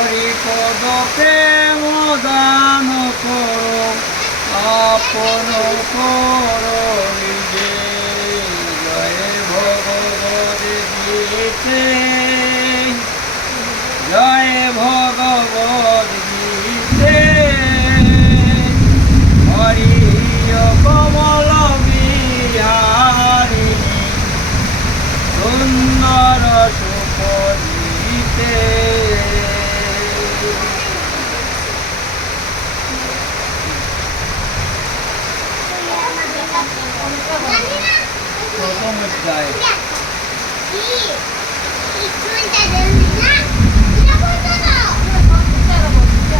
হরিপদ প্রেম দান করো আপন করো নিজে জয় ভগবত গীতে জয় ভগবত গীতে হরি কমল বিহারিণী সুন্দর সুপরিতে প্রথম অধ্যায়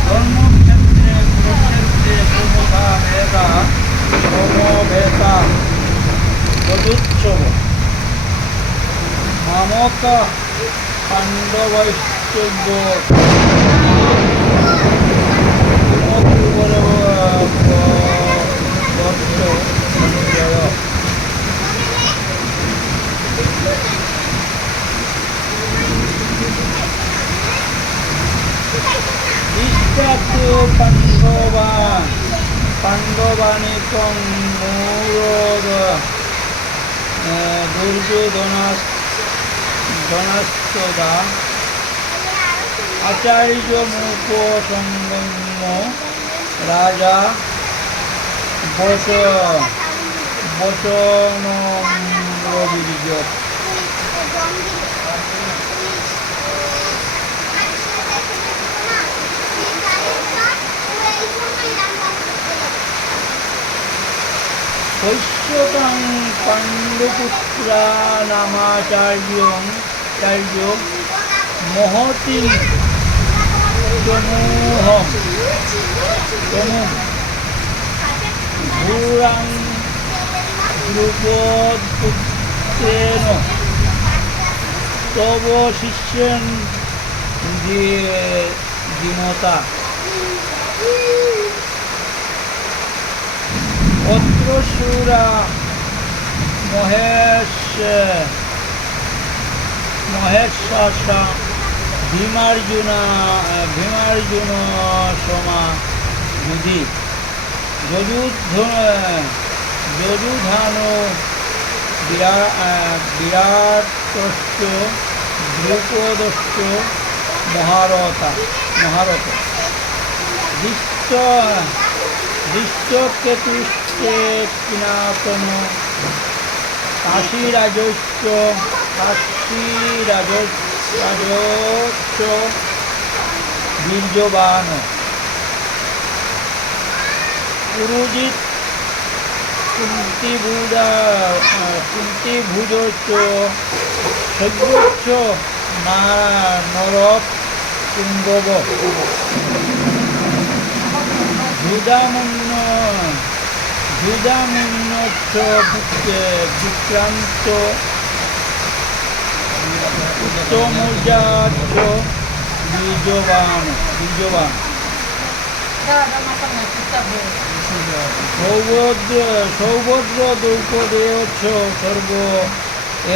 ধর্মক্ষেত্রে কুরুক্ষেত্রে সমভেদা তদুচ্ছব মমতা পাণ্ডবৈশ্বর্য পাণ্ডবানিকং মৌরব দুর্যোধনাস্তদা আচার্য মুখ সংগম্য রাজা বচনবীর্য কৈশ্যতাং পাণ্ডুপুত্রা নামাচার্য মহতি সমূহম ভূরাং দ্রুপদপুত্রেণ তব শিষ্যেন জিনতা অত্রশূরা মহেশা ভীমার্জুন সমা যুধি যজুধানো বিরাটশ্চ দ্রুপদশ্চ মহারথ দৃষ্টকেতুশ্চেৎকিনাতন কাশীরাজশ্চ বীর্যবান পুরুজিৎ কুন্তিভুজশ্চ শৈব্যশ্চ নরক পুঙ্গব যুদামুন্নশ্চ বিক্রান্ত উত্তমূর্জাশ্চ বীর্যবান সৌভদ্র দ্রৌপদেয়শ্চ সর্ব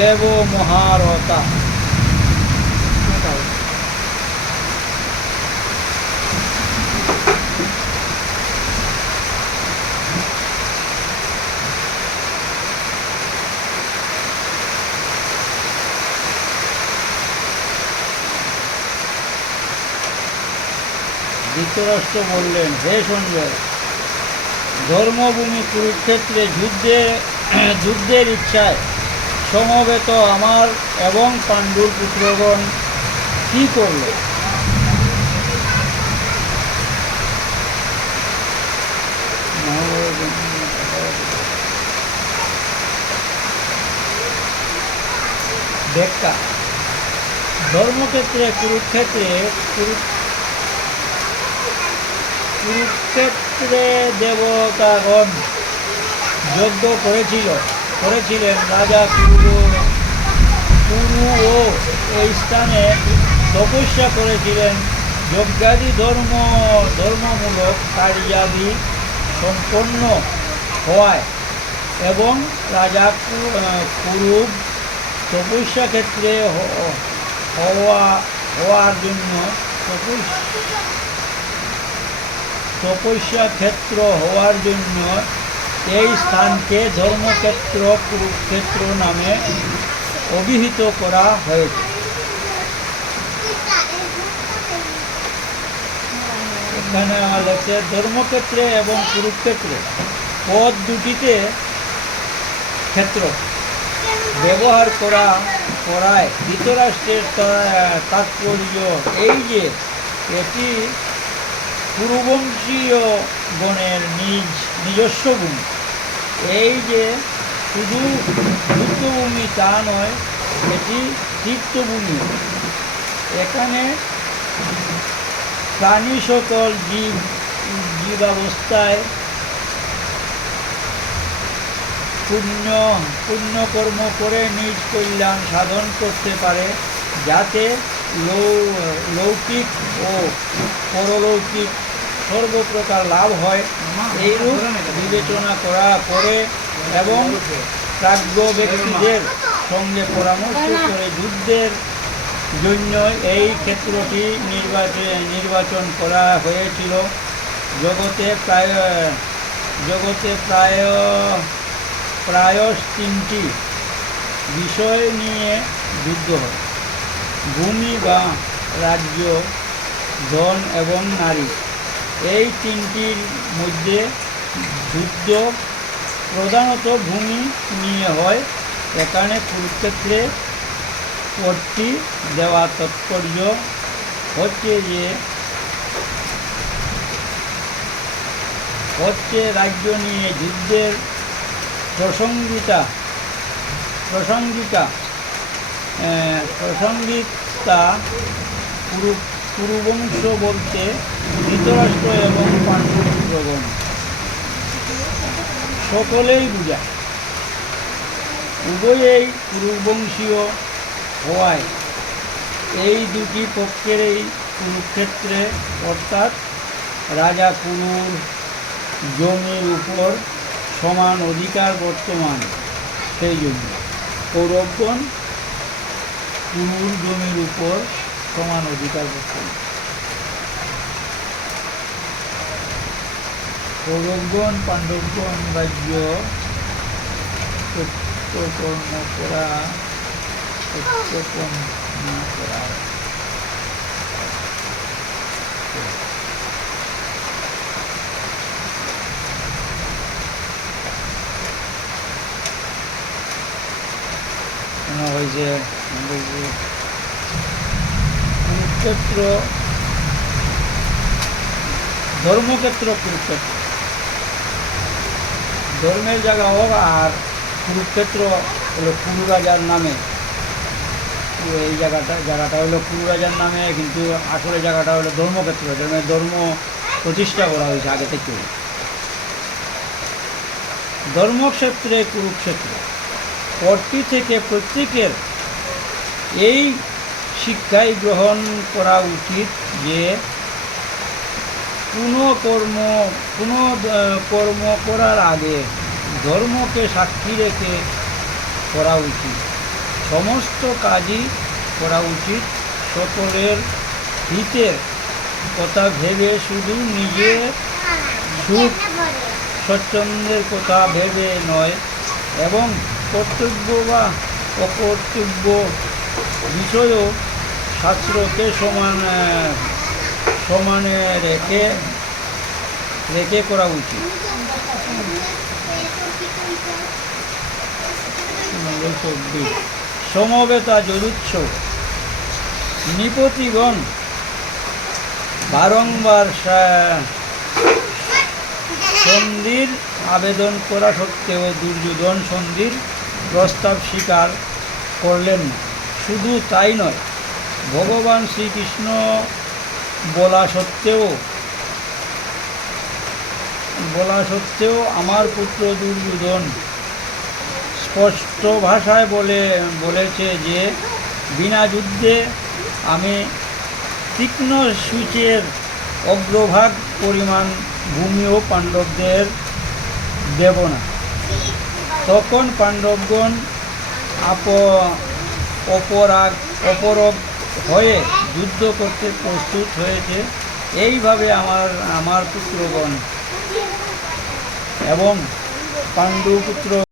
এব মহারথা ধৃতরাষ্ট্র বললেন, হে সঞ্জয়, ধর্মভূমি কুরুক্ষেত্রে যুদ্ধের ইচ্ছায় সমবেত আমার এবং পাণ্ডুর পুত্রগণ কি করল? ব্যাখ্যা: ধর্মক্ষেত্রে কুরুক্ষেত্রে দেবতাগণ যজ্ঞ করেছিলেন। রাজা কুরু এই স্থানে তপস্যা করেছিলেন। যজ্ঞাদি ধর্মমূলক কার্যাদি সম্পন্ন হওয়ায় এবং রাজা কুরুব তপস্যা ক্ষেত্রে হওয়ার জন্য তপস্যা ক্ষেত্র হওয়ার জন্য এই স্থানকে ধর্মক্ষেত্র কুরুক্ষেত্র নামে অভিহিত করা হয়েছে। এখানে আমার লেখছে ধর্মক্ষেত্রে এবং কুরুক্ষেত্রে পদ দুটিতে ক্ষেত্র ব্যবহার করায় ধৃতরাষ্ট্রের তাৎপর্য এই যে এটি কুরুবংশীয় গণের নিজস্ব ভূমি। এই যে শুধু যুদ্ধভূমি তা নয়, এটি তীর্থভূমি। এখানে প্রাণী সকল জীবাবস্থায় পুণ্যকর্ম করে নিজ কল্যাণ সাধন করতে পারে, যাতে লৌকিক ও পরলৌকিক সর্বপ্রকার লাভ হয়, এইরূপ বিবেচনা করা পরে এবং প্রাজ্ঞ ব্যক্তিদের সঙ্গে পরামর্শ করে যুদ্ধের জন্য এই ক্ষেত্রটি নির্বাচন করা হয়েছিল। জগতে প্রায় তিনটি বিষয় নিয়ে যুদ্ধ হয়: ভূমি বা রাজ্য, ধন এবং নারী। এই তিনটির মধ্যে যুদ্ধ প্রধানত ভূমি নিয়ে হয়। এখানে কুরুক্ষেত্রে পদটি দেওয়া তাৎপর্য হচ্ছে রাজ্য নিয়ে যুদ্ধের প্রাসঙ্গিকতা কুরুবংশ বলতে ধৃতরাষ্ট্র এবং পাণ্ডবগণ সকলেই বোঝায়। উভয়েই কুরুবংশীয় হওয়ায় এই দুটি পক্ষেরই কুরুক্ষেত্রে অর্থাৎ রাজা কুরুর জমির উপর সমান অধিকার বর্তমান। সেই জন্য কৌরবগণ কুরুর জমির উপর সমান অধিকার বর্তমান। কৌরবগণ পাণ্ডবগণ রাজ্য সত্যকর্ম করা না করা। হয়েছে কুরুক্ষেত্র ধর্মক্ষেত্র, কুরুক্ষেত্র ধর্মের জায়গা হোক, আর কুরুক্ষেত্র হলো কুরু রাজার নামে। এই জায়গাটা হলো কুরু রাজার নামে, কিন্তু আসলে জায়গাটা হলো ধর্মক্ষেত্র। ধর্ম প্রতিষ্ঠা করা হয়েছে আগে থেকে। ধর্মক্ষেত্রে কুরুক্ষেত্র পদটি থেকে প্রত্যেকের এই শিক্ষাই গ্রহণ করা উচিত যে কোনো কর্ম করার আগে ধর্মকে সাক্ষী রেখে করা উচিত। সমস্ত কাজই করা উচিত সকলের হিতের কথা ভেবে, শুধু নিজের সুখ স্বচ্ছন্দের কথা ভেবে নয়, এবং কর্তব্য বা অকর্তব্য বিষয়েও শাস্ত্রকে সমানে রেখে করা উচিত। সমবেতা যদুচ্ছ নৃপতিগণ বারংবার সন্ধির আবেদন করা সত্ত্বেও দুর্যোধন সন্ধির প্রস্তাব স্বীকার করলেন না। শুধু তাই নয়, ভগবান শ্রীকৃষ্ণ বলা সত্ত্বেও আমার পুত্র দুর্যোধন স্পষ্ট ভাষায় বলেছে যে বিনা যুদ্ধে আমি তীক্ষ্ণ সূচের অগ্রভাগ পরিমাণ ভূমিও পাণ্ডবদের দেব না। তখন পাণ্ডবগণ অপরাগ হয়ে যুদ্ধ করতে প্রস্তুত হয়েছে। এইভাবে আমার পুত্রগণ এবং পাণ্ডু পুত্র